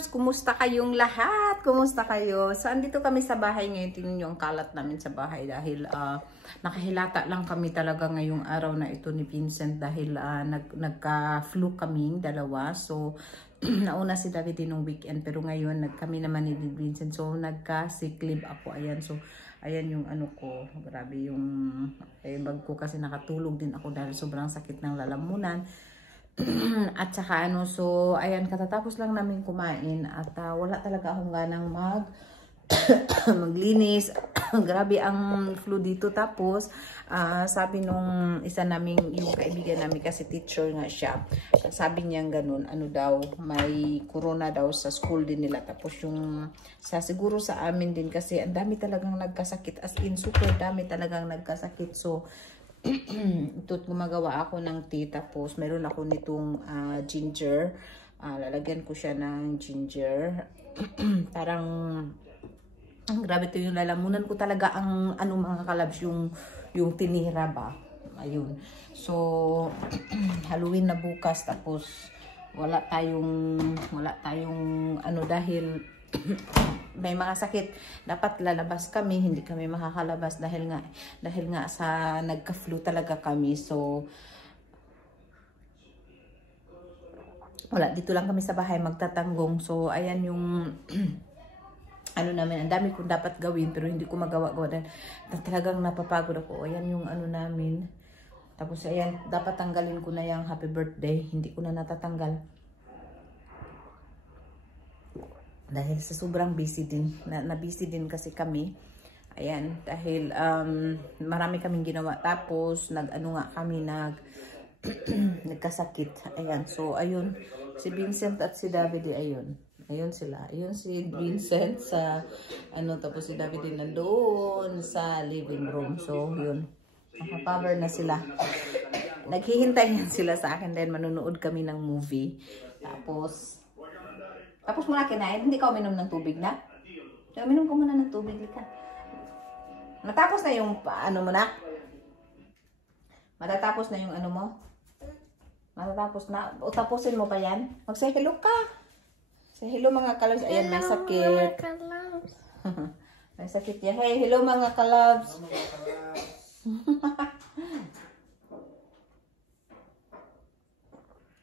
loves! Kumusta kayong lahat? Kumusta kayo? So, andito kami sa bahay ngayon. Tingnan nyo ang kalat namin sa bahay dahil nakahilata lang kami talaga ngayong araw na ito ni Vincent dahil nagka-flu kaming dalawa. So, nauna si David nung weekend pero ngayon kami naman ni Vincent. So, nagka-sick leave ako. Ayan. So, ayan yung ano ko. Grabe yung bag ko kasi nakatulog din ako dahil sobrang sakit ng lalamunan. At saka ano, so ayan, katatapos lang namin kumain at wala talaga akong ganang maglinis. Grabe ang flu dito. Tapos sabi nung isa naming yung kaibigan namin kasi teacher nga siya, sabi niya ganun, ano daw, may corona daw sa school din nila. Tapos yung siguro sa amin din kasi ang dami talagang nagkasakit, as in super dami talagang nagkasakit. So ito, gumagawa ako ng tea, tapos meron ako nitong ginger. Lalagyan ko siya ng ginger. Parang grabe to yung lalamunan ko talaga ang ano mga kalabs, yung tinira ba. Ayun. So Halloween na bukas, tapos wala tayong ano dahil may mga sakit, dapat lalabas kami, hindi kami makakalabas dahil nga sa nagka-flu talaga kami. So wala, dito lang kami sa bahay magtatanggong. So ayan yung ano namin, ang dami kong dapat gawin pero hindi ko magawa-gawa dahil talagang napapagod ako. Ayan yung ano namin. Tapos ayan, dapat tanggalin ko na yung happy birthday, hindi ko na natatanggal dahil sa sobrang busy din, na-busy din kasi kami. Ayan, dahil marami kaming ginawa. Tapos nag-ano nga kami, nagkasakit. Ayan, so ayun, si Vincent at si David, ayun. Ayun sila. Ayun si Vincent sa ano, tapos si David din nandoon sa living room. So yun, nakapower na sila. Naghihintay yan sila sa akin dahil manunood kami ng movie. Tapos muna kinain, hindi ka uminom ng tubig na? So, uminom ko muna ng tubig, Lika. Matapos na yung ano mo na? Matatapos na yung ano mo? Matatapos na? O tapusin mo pa yan? Mag-say hello ka. Say hello mga kalabs. Ayan, may sakit. May sakit niya. Hey, hello mga kalabs.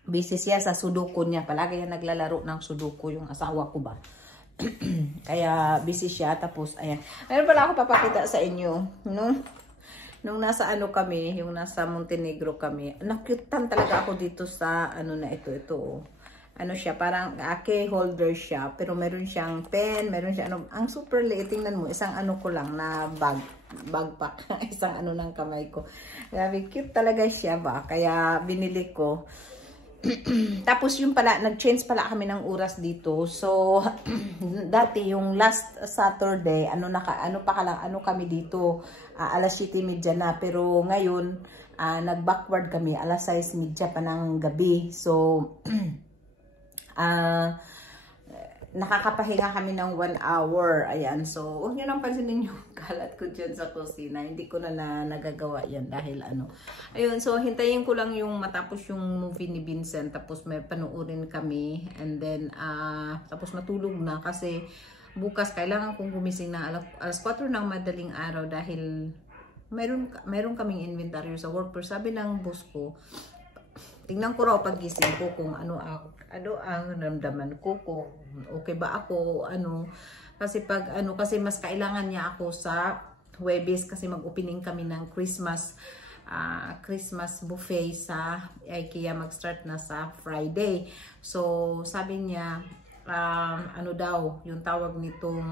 Busy siya sa sudoku niya. Palagi yan naglalaro ng sudoku yung asawa ko ba. Kaya busy siya. Tapos, ayan. Meron pala ako papakita sa inyo. Nung nasa ano kami, yung nasa Montenegro kami, nakyutan talaga ako dito sa ano na ito. Ito. Ano siya, parang key holder siya. Pero meron siyang pen, meron siya ano. Ang super liit. Tingnan mo, isang ano ko lang na bagpack. Isang ano ng kamay ko. Grabe, cute talaga siya ba. Kaya binili ko. Tapos yung pala, nag-change pala kami ng oras dito. So, dati yung last Saturday, ano kami dito, alas 7:30 na. Pero ngayon, nag-backward kami, alas 6:30 pa ng gabi. So, nakakapahinga kami ng 1 hour. Ayan. So, huwag nyo nang pansinin yung kalat ko dyan sa kusina. Hindi ko na nagagawa yan dahil ano. Ayun. So, hintayin ko lang yung matapos yung movie ni Vincent. Tapos may panuorin kami. And then, tapos matulog na. Kasi bukas kailangan kong gumising na alas 4 ng madaling araw dahil mayroon kaming inventaryo sa work. Pero sabi ng boss ko, tingnan ko raw paggising ko kung ano ang ramdaman ko, kung okay ba ako, ano. Kasi kasi mas kailangan niya ako sa Huwebes kasi mag-opening kami ng Christmas buffet sa IKEA, mag-start na sa Friday. So, sabi niya, ano daw, yung tawag nitong,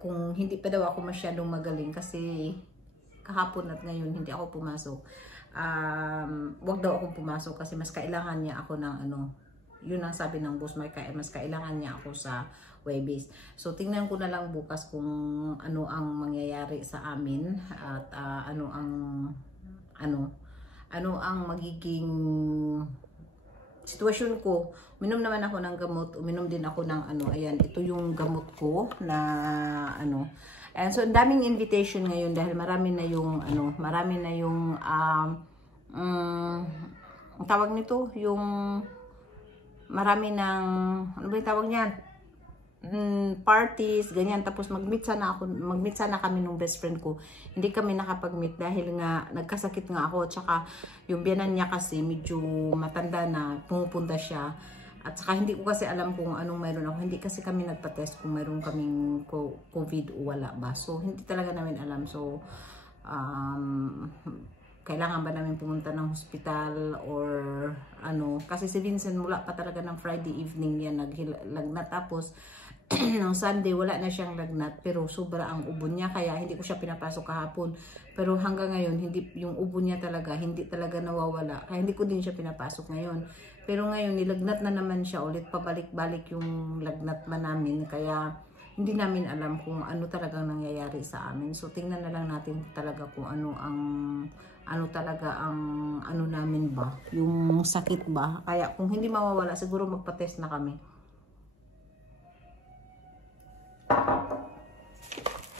kung hindi pa daw ako masyadong magaling kasi kahapon at ngayon hindi ako pumasok. Wag daw akong pumasok kasi mas kailangan niya ako ng ano. Yun ang sabi ng boss, mas kailangan niya ako sa Huwebes. So tingnan ko na lang bukas kung ano ang mangyayari sa amin at ano ang magiging sitwasyon ko. Uminom naman ako ng gamot, uminom din ako ng ano, ayan, ito yung gamot ko na ano. And so, ang daming invitation ngayon dahil marami na yung ang tawag nito, yung marami ng, ano ba yung tawag niyan? Parties, ganyan. Tapos mag-meet sana kami nung best friend ko. Hindi kami nakapag-meet dahil nga nagkasakit nga ako. Tsaka yung biyanan niya kasi medyo matanda na, pumupunta siya. At saka hindi ko kasi alam kung anong mayroon ako. Hindi kasi kami nagpa-test kung mayroon kaming COVID o wala ba. So hindi talaga namin alam. So kailangan ba namin pumunta ng hospital or ano. Kasi si Vincent mula pa talaga ng Friday evening yan naglagnat. Tapos ng Sunday wala na siyang lagnat pero sobra ang ubo niya kaya hindi ko siya pinapasok kahapon. Pero hanggang ngayon hindi yung ubo niya talaga hindi talaga nawawala. Kaya hindi ko din siya pinapasok ngayon. Pero ngayon nilagnat na naman siya ulit, pabalik-balik yung lagnat man namin kaya hindi namin alam kung ano talagang nangyayari sa amin. So tingnan na lang natin talaga kung ano talaga ang ano namin ba, yung sakit ba. Kaya kung hindi mawawala siguro magpa-test na kami.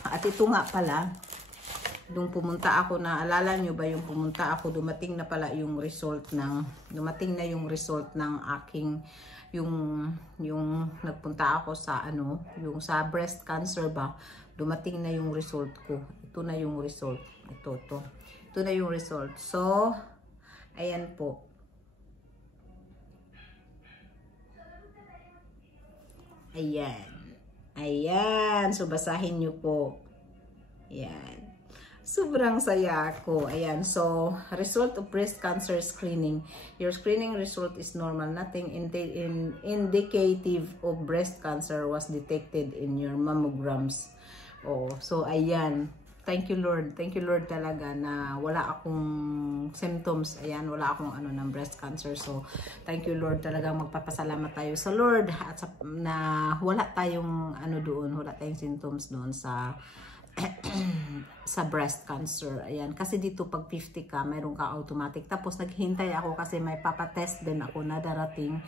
At ito nga pala, nung pumunta ako, naalala nyo ba yung pumunta ako, dumating na yung result ng aking, yung nagpunta ako sa ano, yung sa breast cancer ba, dumating na yung result ko. Ito na yung result. Ito na yung result. So, ayan po. Ayan. So, basahin nyo po. Ayan. Sobrang saya ako. Ayan. So, result of breast cancer screening. Your screening result is normal. Nothing indicative of breast cancer was detected in your mammograms. Oh, so, ayan. Thank you Lord. Thank you Lord talaga na wala akong symptoms. Ayan, wala akong ano ng breast cancer. So, thank you Lord talaga, magpapasalamat tayo sa Lord at na wala tayong ano doon, wala tayong symptoms doon sa sa breast cancer. Ayan, kasi dito pag 50 ka, mayroon ka automatic. Tapos naghihintay ako kasi may papatest din ako na darating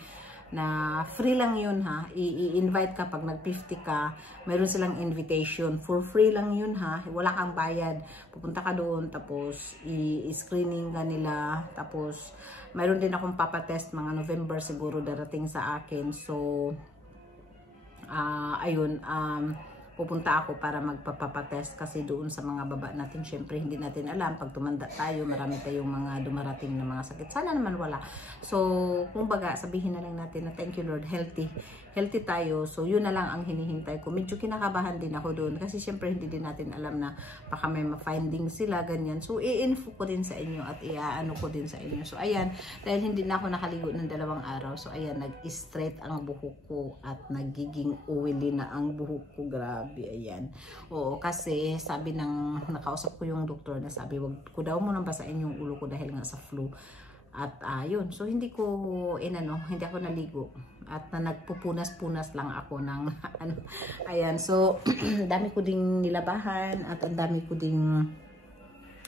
na free lang yun ha. I-invite ka pag nag-50 ka, mayroon silang invitation. For free lang yun ha. Wala kang bayad. Pupunta ka doon, tapos i-screening ka nila. Tapos mayroon din akong papatest mga November siguro darating sa akin. So, ayun, pupunta ako para magpapatest kasi doon sa mga baba natin, syempre hindi natin alam pag tumanda tayo, marami tayong mga dumarating na mga sakit. Sana naman wala. So, kumbaga, sabihin na lang natin na thank you Lord, healthy tayo. So, yun na lang ang hinihintay ko. Medyo kinakabahan din ako doon kasi syempre hindi din natin alam na baka may ma-finding sila, ganyan. So, i-info ko din sa inyo at i-ano ko din sa inyo. So, ayan, dahil hindi na ako nakaligo ng 2 araw. So, ayan, nag-straight ang buhok ko at nagiging oily na ang buhok ko. Grabe, ayan. Oo, kasi sabi ng nakausap ko yung doktor na sabi, wag ko daw muna basahin yung ulo ko dahil nga sa flu. At yun, so hindi ako naligo. At nagpupunas-punas lang ako ng ano. Ayan, so dami ko ding nilabahan at ang dami ko ding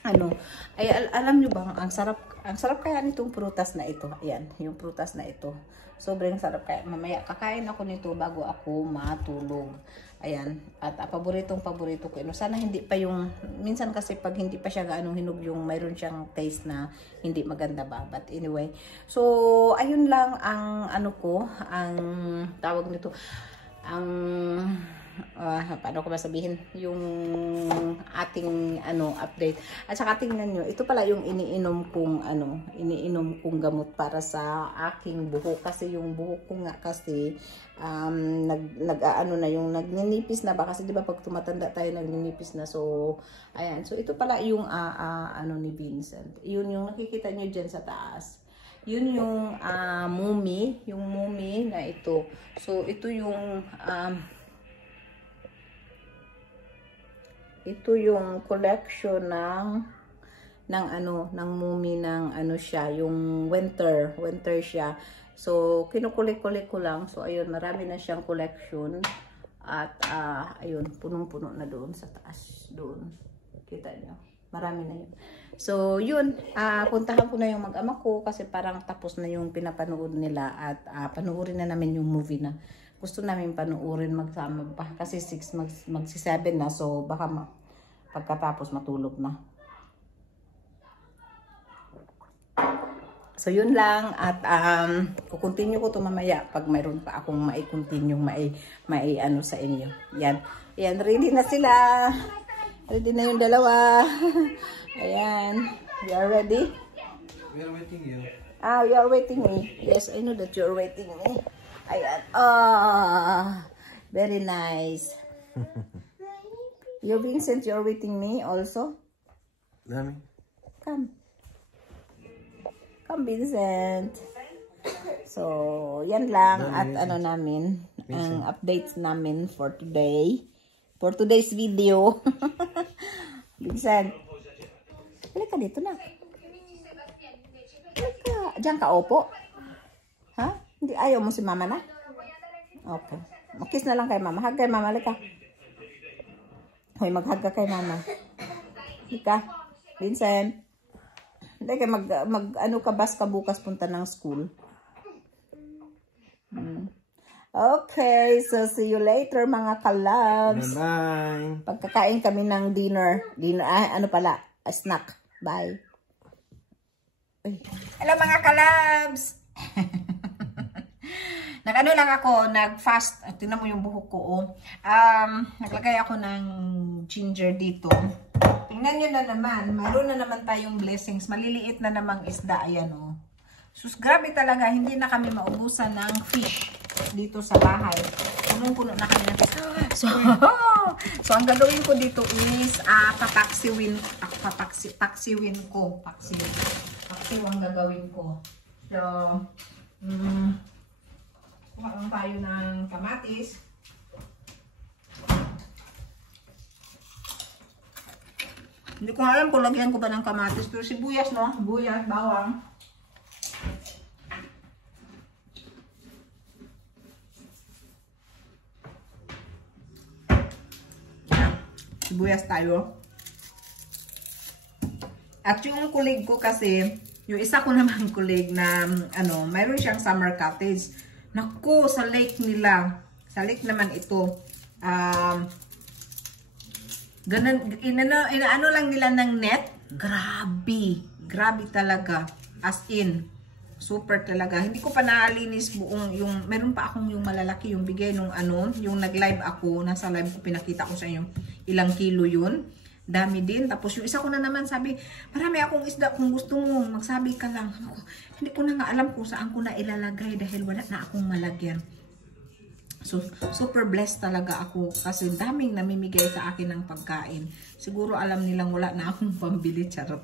ano, ay alam nyo bang ang sarap kaya nitong prutas na ito. Ayan, yung prutas na ito. Sobrang sarap kaya. Mamaya kakain ako nito bago ako matulog. Ayan, at paboritong paborito ko. Sana hindi pa yung, minsan kasi pag hindi pa siya gaano hinog yung mayroon siyang taste na hindi maganda ba. But anyway, so ayun lang ang ano ko, ang tawag nito, ang paano ko ba sabihin yung ating update. At saka tingnan nyo, ito pala yung iniinom kong gamot para sa aking buhok kasi yung buhok ko nga kasi nagninipis na ba kasi 'di ba pag tumatanda tayo nagninipis na. So ayan, so ito pala yung ni Vincent. Yun yung nakikita nyo diyan sa taas. Yun yung mummy na ito. So ito yung collection ng mummy ng siya, yung winter siya. So kinukulik-kulik ko lang. So ayun, marami na siyang collection at ayun, punong-puno na doon sa taas doon. Kita niyo. Marami na yun. So yun, puntahan ko na yung mag-ama ko kasi parang tapos na yung pinapanood nila at panuorin na namin yung movie na gusto namin panuorin magsama pa kasi 6 magsi-7 na, so baka pagkatapos matulog na. So yun lang at kukontinue ko to mamaya pag mayroon pa akong mai-continue, ano sa inyo. Yan. Yan, ready na sila. Ready na yung dalawa. Ayan. You are ready? We are waiting you. Ah, you are waiting me. Yes, I know that you are waiting me. Ayan. Very nice. You Vincent, you are waiting me also? Dami. Come. Come, Vincent. So, yan lang at ano namin, ang updates namin for today. For today's video. Vincent. Halika dito na. Halika. Diyan ka, opo. Ha? Hindi, ayaw mo si mama na? Okay. Kiss na lang kay mama. Hug kay mama. Halika. Hoy, mag-hug ka kay mama. Halika. Vincent. Hindi ka ano ka bas ka bukas punta ng school. Okay, so see you later mga kalabs. Bye-bye. Pagkakain kami ng dinner. Ano pala? A snack. Bye. Uy. Hello mga kalabs. Nag-ano lang ako, nag-fast. Tingnan mo yung buhok ko. Oh. Naglagay ako ng ginger dito. Tingnan nyo na naman. Mayroon na naman tayong blessings. Maliliit na namang isda. Ayan o. Oh. Sus, grabe talaga. Hindi na kami maubusan ng fish dito sa bahay. Punong-puno na kami ng fish. So ang gagawin ko dito is papaksiwin ko. Paksiw ang gagawin ko. So, kuha lang tayo ng kamatis. Hindi ko alam kung lagyan ko ba ng kamatis. Pero sibuyas, no? Sibuyas, bawang. Sibuyas tayo. At yung kulig ko kasi, yung isa ko naman kulig na, mayroon siyang summer cottage. Naku, sa lake nila. Sa lake naman ito. Inaano lang nila ng net. Grabe talaga. As in, super talaga. Hindi ko pa naalinis buong yung, meron pa akong yung malalaki, yung bigay nung yung nag-live ako, nasa live ko pinakita ko sa inyo ilang kilo yun. Dami din. Tapos yung isa ko na naman sabi, marami akong isda, kung gusto mo, magsabi ka lang. Hindi ko na nga alam kung saan ko na ilalagay dahil wala na akong malagyan. So, super blessed talaga ako kasi daming namimigay sa akin ng pagkain. Siguro alam nilang wala na akong pambili, charot.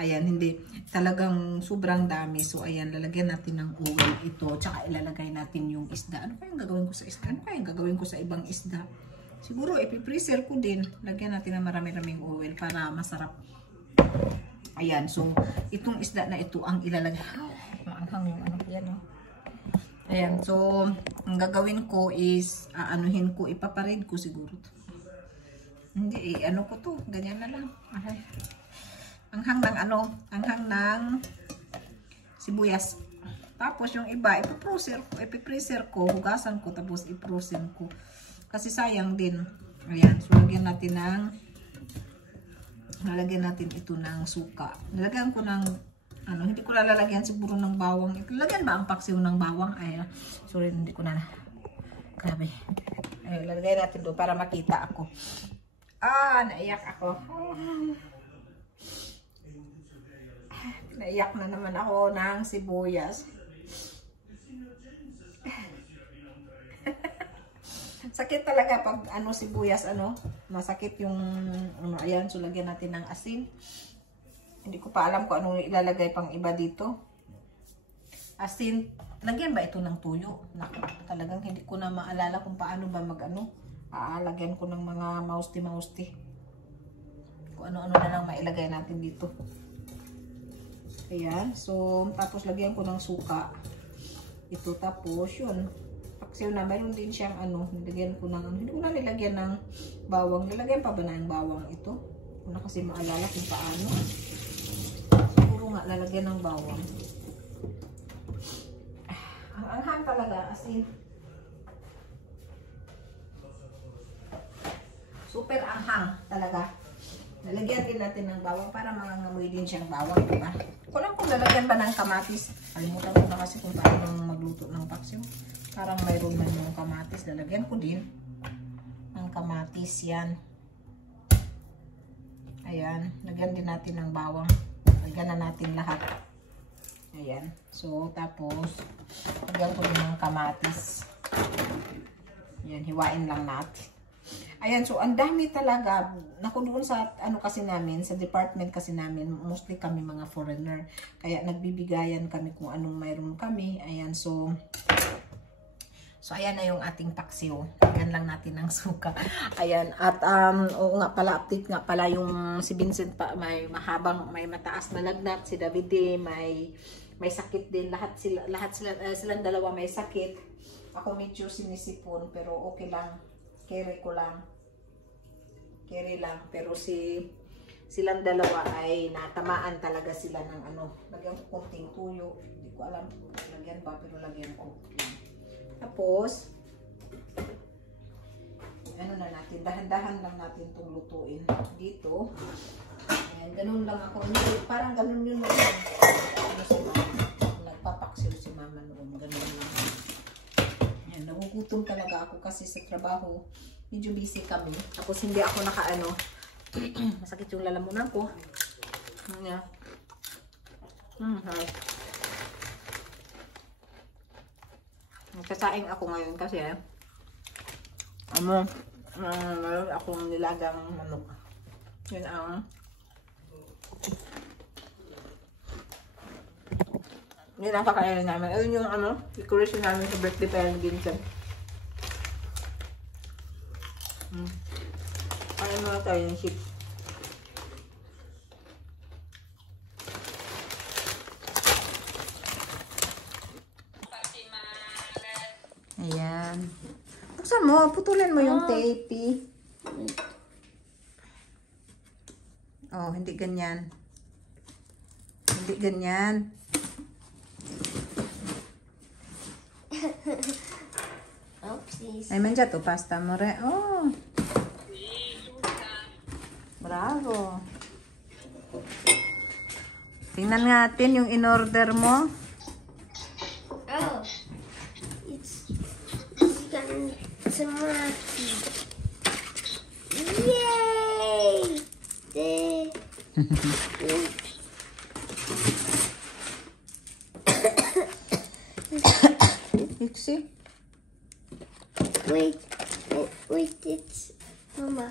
Ayan, hindi. Talagang sobrang dami. So, ayan, lalagyan natin ng oil ito. Tsaka ilalagay natin yung isda. Ano kayang gagawin ko sa isda? Ano kayang gagawin ko sa ibang isda? Siguro, ipipreser ko din. Lagyan natin ng marami-raming oil para masarap. Ayan, so, itong isda na ito ang ilalagay. Maanghang yung yan, oh. Ayan, so, ang gagawin ko is, aanuhin ko, ipaparid ko siguro to. Hindi, ko to, ganyan na lang. Okay. Anghang ng sibuyas. Tapos yung iba, ipipreser ko, hugasan ko, tapos iprosen ko. Kasi sayang din. Ayan, so lagyan natin ito ng suka. Nilagyan ko ng hindi ko lalagyan siguro ng bawang. Lagyan ba ang paksiw ng bawang? Ay, sorry, hindi ko na. Grabe. Ay, lalagay natin doon para makita ako. Naiyak ako. Naiyak na naman ako ng sibuyas. Sakit talaga pag sibuyas, masakit yung, ayan, so lagyan natin ng asin. Hindi ko pa alam kung ano ilalagay pang iba dito. Asin, lagyan ba ito ng tuyo? Naku, talagang hindi ko na maalala kung paano ba lagyan ko ng mga mausti-mausti. Kung ano-ano na lang mailagay natin dito. Ayan, so, tapos lagyan ko ng suka. Ito, tapos, yun. Paksiw na, mayroon din siyang nilagyan ko ng, hindi ko na nilagyan ng bawang. Nilagyan pa ba na yung bawang ito? Hindi ko na kasi maalala kung paano. Lalagyan ng bawang. Ang anghang talaga, asin. Super anghang talaga. Lalagyan din natin ng bawang para mangangamoy din siyang bawang, diba? Kulang kung lalagyan ba ng kamatis. Kalimutan ko na kasi kung paano magluto ng paksiw. Parang mayroon man yung kamatis. Lalagyan ko din ng kamatis yan. Ayan. Lagyan din natin ng bawang. Lagyan na natin lahat. Ayan. So, tapos, lagyan ko din ng kamatis. Ayan. Hiwain lang natin. Ayan, so ang dami talaga. Naku doon sa ano kasi namin, sa department kasi namin, mostly kami mga foreigner. Kaya nagbibigayan kami kung anong mayroon kami. Ayan, so ayan na yung ating paksiw. Ayan lang natin ng suka. Ayan, at oo nga pala, update nga pala yung si Vincent pa, may mahabang, may mataas na lagnat. Si Davide may sakit din. Silang dalawa may sakit. Ako medyo sinisipon, pero okay lang. Carry lang. Pero silang dalawa ay natamaan talaga sila ng ano. Lagyan ko konting tuyo. Hindi ko alam kung lagyan ba, pero lagyan ko. Tapos, ano na natin, dahan-dahan lang natin itong lutuin dito. Ayan, ganun lang ako. Parang ganun yun. Ano si mama. Nagpapaksiw si mama noon. Ganun lang. Ayan, nagugutom talaga ako kasi sa trabaho. Medyo busy kami. Tapos hindi ako nakaano. Masakit yung lalamunan ko. Ayan. Nagsasaing ako ngayon kasi mayroon akong nilagang manok. Yun ang kakainin namin. Ayun yung decoration namin sa birthday pa yung Vincent. Kain muna tayo ng chips. Ayan. Buksan mo, putulin mo yung tape. Oh, hindi ganyan. Hindi ganyan. Oopsies. Ay, manja to, pasta mo re. Oh. Bravo. Tingnan natin yung in-order mo. Oh. It's tamaki. Yay! Iksi? Wait, it's Mama.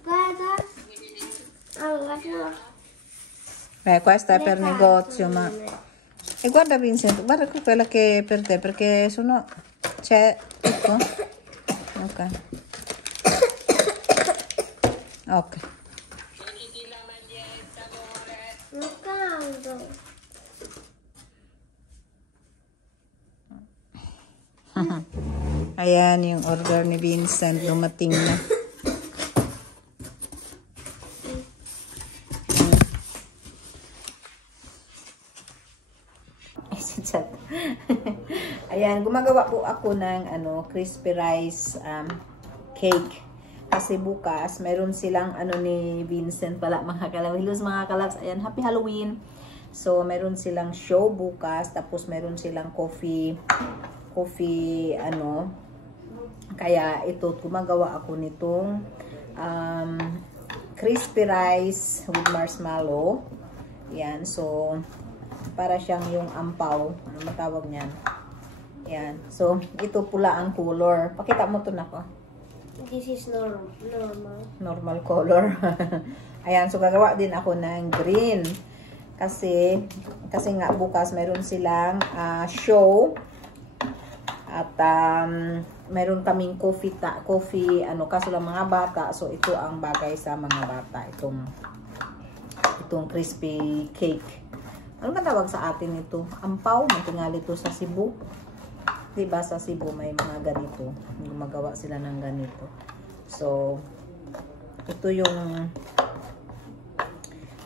Guarda. Questo è per negozio, ma... E guarda Vincent, guarda qui quella che è per te, perché sono... C'è... Ecco. Ok. Ok. Non caldo. Ayan yung order ni Vincent, dumating na. Ayan, gumagawa po ako ng crispy rice cake. Kasi bukas, mayroon silang ni Vincent pala, mga kalabs. Hello mga kalabs. Ayan, happy Halloween. So, mayroon silang show bukas. Tapos, mayroon silang coffee, kaya ito, gumagawa ako nitong crispy rice with marshmallow. Yan, so, para siyang yung ampaw. Ano matawag niyan? Yan. So, ito pula ang color. Pakita mo ito na ko. This is normal. Normal color. Ayan, so gagawa din ako ng green. Kasi nga bukas mayroon silang show. At mayroon kaming coffee kaso lang mga bata. So ito ang bagay sa mga bata. Itong crispy cake. Ano ba tawag sa atin ito? Ampaw, matingali ito sa Cebu. Diba sa Cebu may mga ganito. Gumagawa sila ng ganito. So, ito yung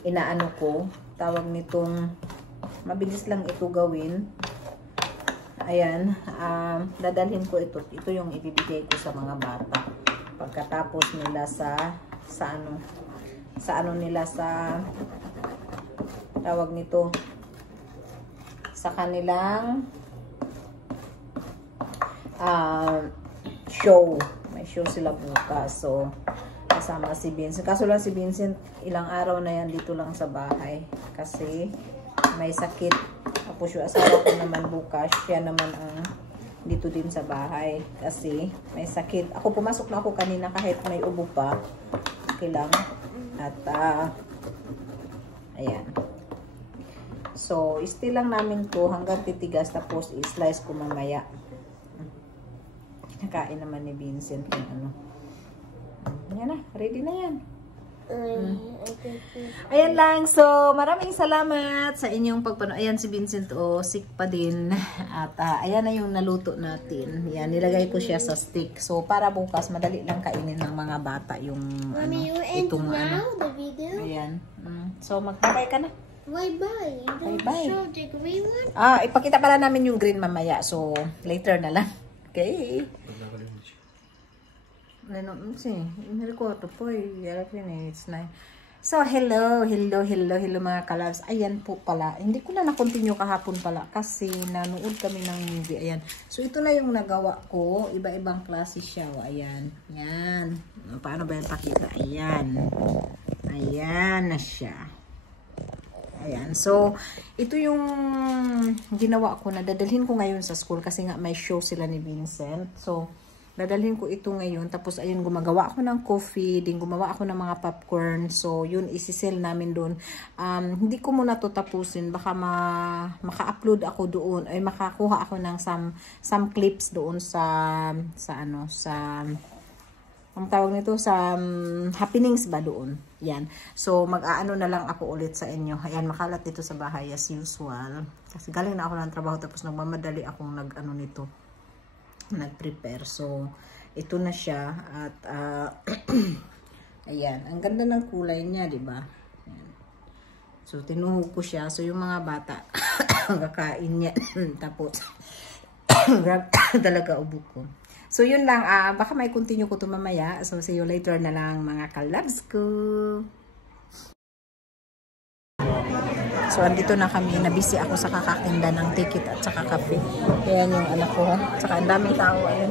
inaano ko. Tawag nitong, mabilis lang ito gawin. Ayan, dadalhin ko ito. Ito yung ibibigay ko sa mga bata. Pagkatapos nila sa sa ano nila, sa tawag nito, sa kanilang show. May show sila bukas. So, kasama si Vincent. Kaso lang si Vincent, ilang araw na yan dito lang sa bahay. Kasi may sakit. Tapos yung asawa ko naman bukas, siya naman ang dito din sa bahay. Kasi may sakit. Ako pumasok na ako kanina kahit may ubo pa. Okay lang. At, ayan. So, still lang namin to hanggang titigas. Tapos, i-slice ko mamaya. Nakain naman ni Vincent yung ano. Yan na, ready na yan. Ayan lang. So, maraming salamat sa inyong pagpanood. Ayan si Vincent, sick pa din. At ayan na yung naluto natin. Yan, nilagay ko siya sa stick. So, para bukas, madali lang kainin ng mga bata yung Mommy, you end now the video? Ayan. So, mag-bye ka na. Bye-bye. You don't Bye-bye. show the green one? Ipakita pala namin yung green mamaya. So, later na lang. Okay. So, hello mga kalabs. Ayan po pala. Hindi ko na na-continue kahapon pala kasi nanood kami ng movie. Ayan. So, ito na yung nagawa ko. Iba-ibang klase siya. O, ayan. Ayan. Paano ba yung pakita? Ayan. Ayan na siya. Ayan. So, ito yung ginawa ko na dadalhin ko ngayon sa school kasi nga may show sila ni Vincent. So, dadalhin ko ito ngayon. Tapos, ayun, gumagawa ako ng coffee. Din gumawa ako ng mga popcorn. So, yun, isisell namin doon. Hindi ko muna to tapusin. Baka maka-upload ako doon. Ay, makakuha ako ng some clips doon sa ang tawag nito, sa happenings ba doon. Yan. So, mag-aano na lang ako ulit sa inyo. Ayan, makalat dito sa bahay as usual. Kasi galing na ako ng trabaho tapos nagmamadali akong nag-prepare. So, ito na siya. At, ayan. Ang ganda ng kulay niya, diba? Ayan. So, tinuhog ko siya. So, yung mga bata, kakain niya. Tapos, grab talaga ubo ko. So, yun lang. Baka may continue ko ito mamaya. So, see you later na lang mga kalabs ko. So, andito na kami. Nabisi ako sa kakakinda ng ticket at saka kape. Ayan yung anak ko. Saka ang daming tao. Ayan.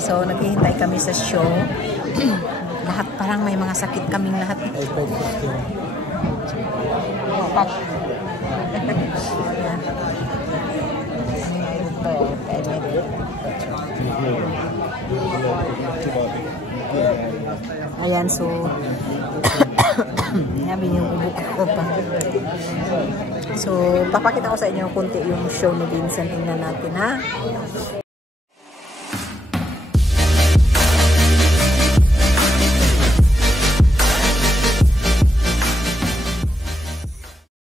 So, naghihintay kami sa show. Lahat parang may mga sakit kaming lahat. Ayan, so sabi niyo ubo ko pa. So, papakita ko sa inyo kunti yung show ni Vincent. Tingnan natin, ha?